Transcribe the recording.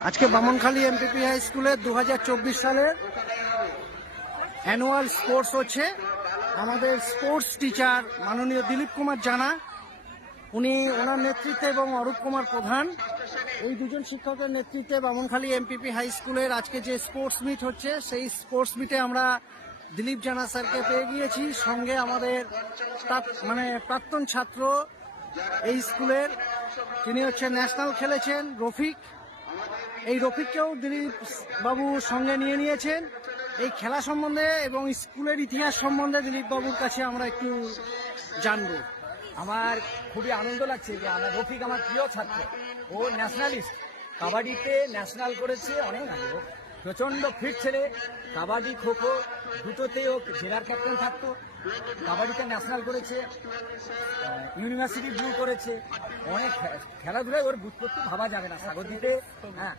আজকে Bamankhali MPP high স্কুলে 2024 সালের অ্যানুয়াল স্পোর্টস হচ্ছে। আমাদের স্পোর্টস টিচার মাননীয় দিলীপ কুমার জানা, উনি ওনার নেতৃত্বে, এবং অরূপ কুমার প্রধান, এই দুজন শিক্ষকের নেতৃত্বে বামনখালী এমপিপি হাই স্কুলের আজকে যে স্পোর্টস মিট হচ্ছে, সেই স্পোর্টস মিটে আমরা দিলীপ জানা স্যারকে পেয়ে গিয়েছি। সঙ্গে আমাদের প্রাক্তন ছাত্র এই স্কুলের, তিনি হচ্ছে ন্যাশনাল খেলেছেন, রফিক। এই রফিককেও দিলীপ বাবু সঙ্গে নিয়েছেন। এই খেলা সম্বন্ধে এবং স্কুলের ইতিহাস সম্বন্ধে দিলীপ বাবুর কাছে আমরা একটু জানবো। আমার খুবই আনন্দ লাগছে যে আমার রফিক আমার প্রিয় ছাত্র, ও ন্যাশনালিস্ট, কাবাডিতে ন্যাশনাল করেছে অনেক আগে। ও প্রচণ্ড ফিট ছেলে, কাবাডি খোখো দুটোতে ও জেলার ক্যাপ্টেন থাকতো, কাবাডিতে ন্যাশনাল করেছে, ইউনিভার্সিটি ব্লু করেছে, অনেক খেলাধুলায় ওর বুৎপত্তি ভাবা যাবে না। সাগরদ্বীপে হ্যাঁ